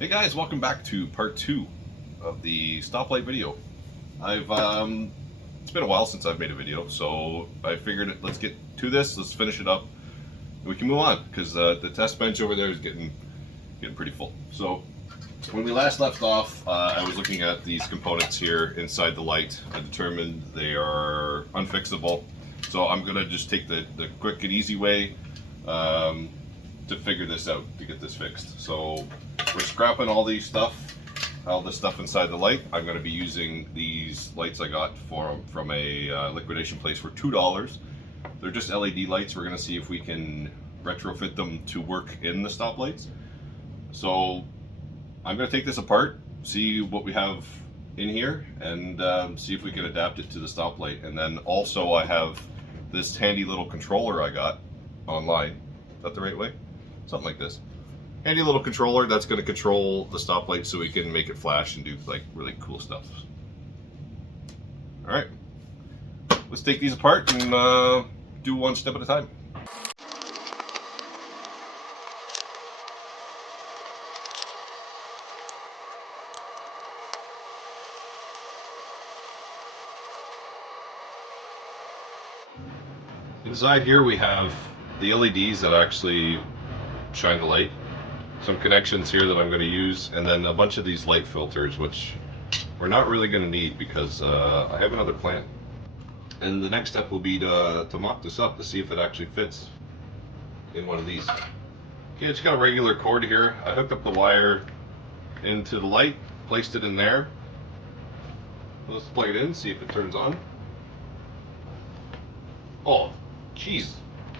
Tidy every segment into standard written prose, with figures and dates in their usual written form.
Hey guys, welcome back to part 2 of the stoplight video. I've it's been a while since I've made a video, so I figured let's get to this, let's finish it up, and we can move on because the test bench over there is getting pretty full. So when we last left off, I was looking at these components here inside the light. I determined they are unfixable, so I'm gonna just take the quick and easy way to figure this out, to get this fixed. So we're scrapping all the stuff inside the light. I'm going to be using these lights I got from a liquidation place for $2. They're just LED lights. We're going to see if we can retrofit them to work in the stoplights. So I'm going to take this apart, see what we have in here, and see if we can adapt it to the stoplight. And then also I have this handy little controller I got online. Is that the right way? Something like this. Handy little controller that's going to control the stoplight so we can make it flash and do like really cool stuff. Alright, let's take these apart and do one step at a time. Inside here we have the LEDs that actually shine the light, some connections here that I'm going to use, and then a bunch of these light filters, which we're not really going to need because I have another plan. And the next step will be to mock this up to see if it actually fits in one of these. Okay, it's got a regular cord here. I hooked up the wire into the light, placed it in there. Let's plug it in, see if it turns on. Oh, jeez.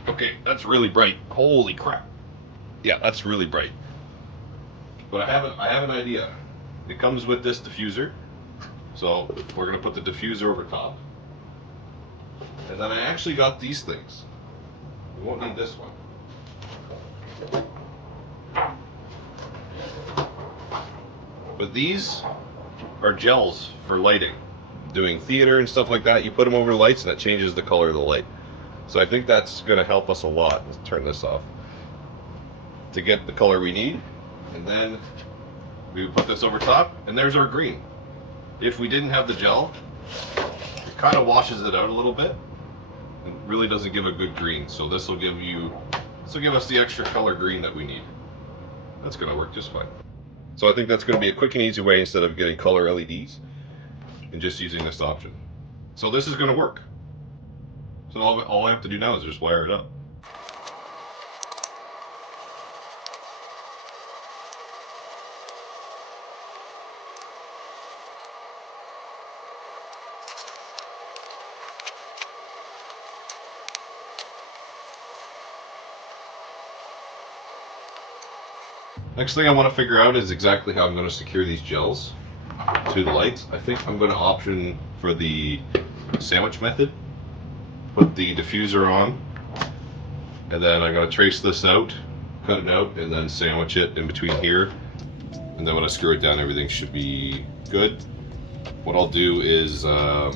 Okay, that's really bright. Holy crap. Yeah, that's really bright. But I have an idea. It comes with this diffuser. So we're gonna put the diffuser over top. And then I actually got these things. We won't need this one. But these are gels for lighting. Doing theater and stuff like that, you put them over the lights and that changes the color of the light. So I think that's gonna help us a lot. Let's turn this off. To get the color we need. And then we put this over top and there's our green. If we didn't have the gel, it kind of washes it out a little bit. It really doesn't give a good green. So this will give us the extra color green that we need. That's gonna work just fine. So I think that's gonna be a quick and easy way instead of getting color LEDs and just using this option. So this is gonna work. So all I have to do now is just wire it up. Next thing I want to figure out is exactly how I'm going to secure these gels to the lights. I think I'm going to option for the sandwich method. Put the diffuser on, and then I'm going to trace this out, cut it out, and then sandwich it in between here. And then when I screw it down, everything should be good. What I'll do is I'll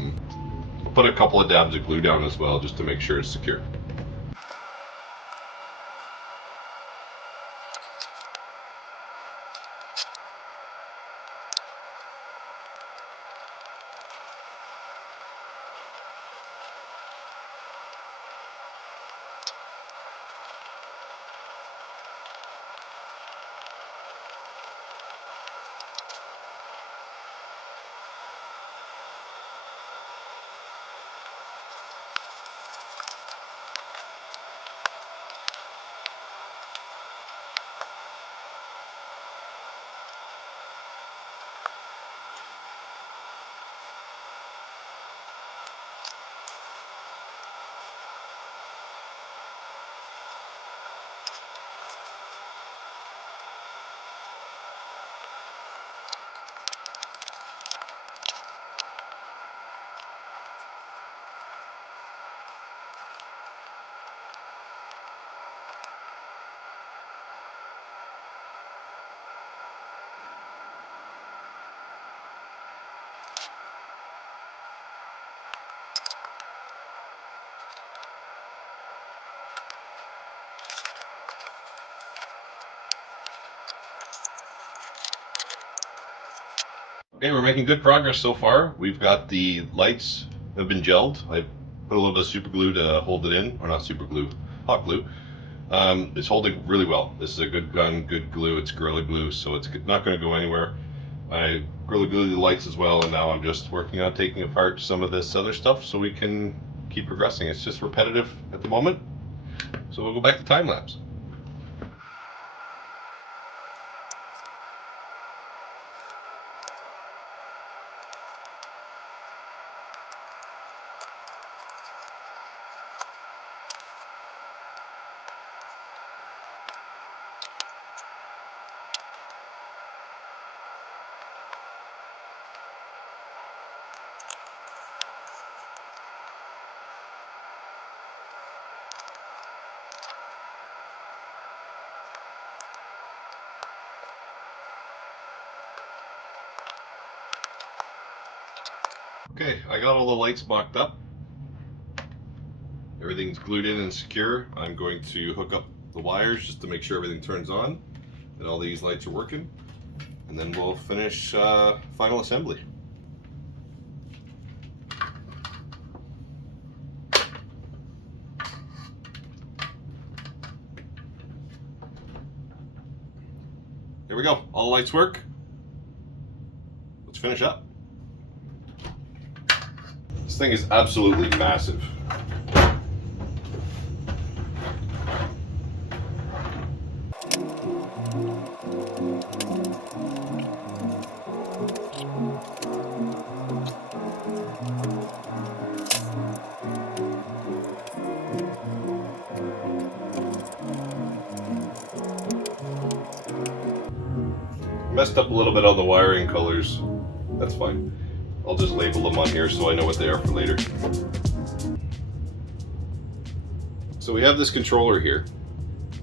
put a couple of dabs of glue down as well, just to make sure it's secure. Okay, we're making good progress so far. We've got the lights have been gelled. I put a little bit of super glue to hold it in, or not super glue, hot glue. It's holding really well. This is a good gun, good glue. It's Gorilla Glue, so it's not going to go anywhere. I Gorilla Glue the lights as well, and now I'm just working on taking apart some of this other stuff so we can keep progressing. It's just repetitive at the moment, so we'll go back to time lapse. Okay, I got all the lights mocked up. Everything's glued in and secure. I'm going to hook up the wires just to make sure everything turns on and all these lights are working. And then we'll finish final assembly. Here we go. All the lights work. Let's finish up. This thing is absolutely massive. Messed up a little bit on the wiring colors. That's fine. I'll just label them on here so I know what they are for later. So we have this controller here.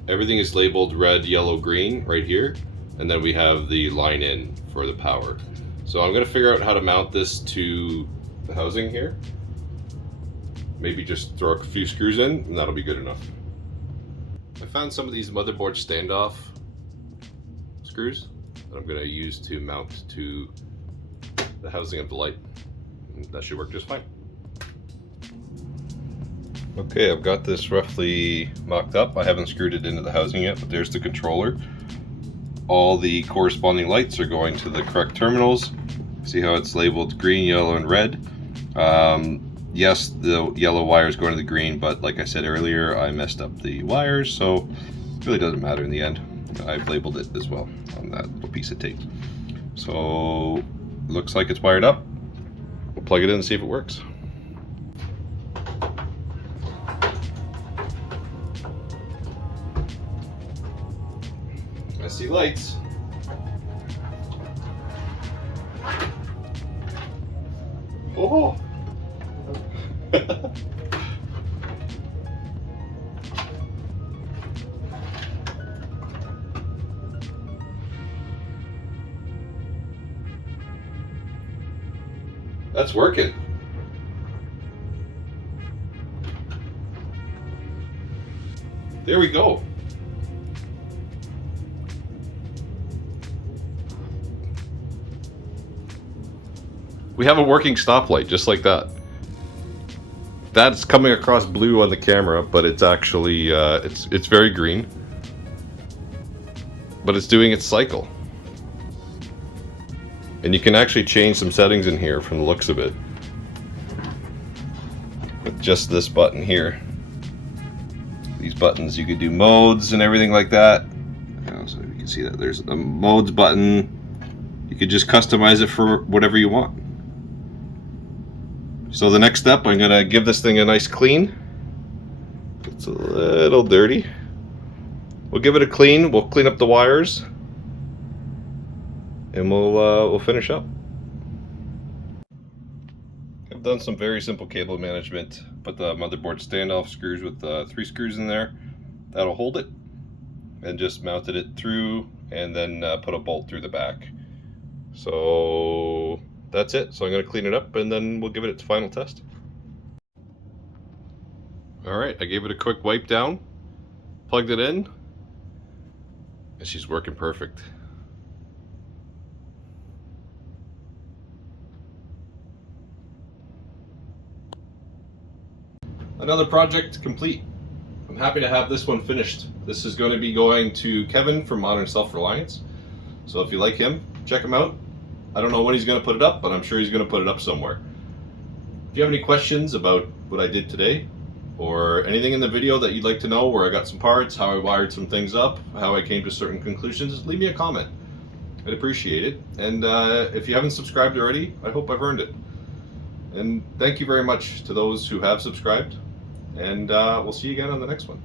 Everything is labeled red, yellow, green right here. And then we have the line in for the power. So I'm gonna figure out how to mount this to the housing here. Maybe just throw a few screws in and that'll be good enough. I found some of these motherboard standoff screws that I'm gonna use to mount to the housing of the light. And that should work just fine. Okay, I've got this roughly mocked up. I haven't screwed it into the housing yet, but there's the controller. All the corresponding lights are going to the correct terminals. See how it's labeled green, yellow, and red? Yes, the yellow wire is going to the green, but like I said earlier, I messed up the wires, so it really doesn't matter in the end. I've labeled it as well on that little piece of tape. So, looks like it's wired up. We'll plug it in and see if it works. I see lights. Oh! That's working. There we go. We have a working stoplight, just like that. That's coming across blue on the camera, but it's actually, it's very green. But it's doing its cycle. And you can actually change some settings in here from the looks of it. With just this button here. These buttons, you could do modes and everything like that. So you can see that there's a modes button. You could just customize it for whatever you want. So the next step, I'm gonna give this thing a nice clean. It's a little dirty. We'll give it a clean. We'll clean up the wires, and we'll finish up. I've done some very simple cable management. Put the motherboard standoff screws with 3 screws in there. That'll hold it, and just mounted it through, and then put a bolt through the back. So that's it. So I'm going to clean it up, and then we'll give it its final test. Alright, I gave it a quick wipe down, plugged it in, and she's working perfect. another project complete. I'm happy to have this one finished. This is going to be going to Kevin from Modern Self-Reliance. So if you like him, check him out. I don't know when he's going to put it up, but I'm sure he's going to put it up somewhere. If you have any questions about what I did today, or anything in the video that you'd like to know, where I got some parts, how I wired some things up, how I came to certain conclusions, leave me a comment. I'd appreciate it. And if you haven't subscribed already, I hope I've earned it. And thank you very much to those who have subscribed. And we'll see you again on the next one.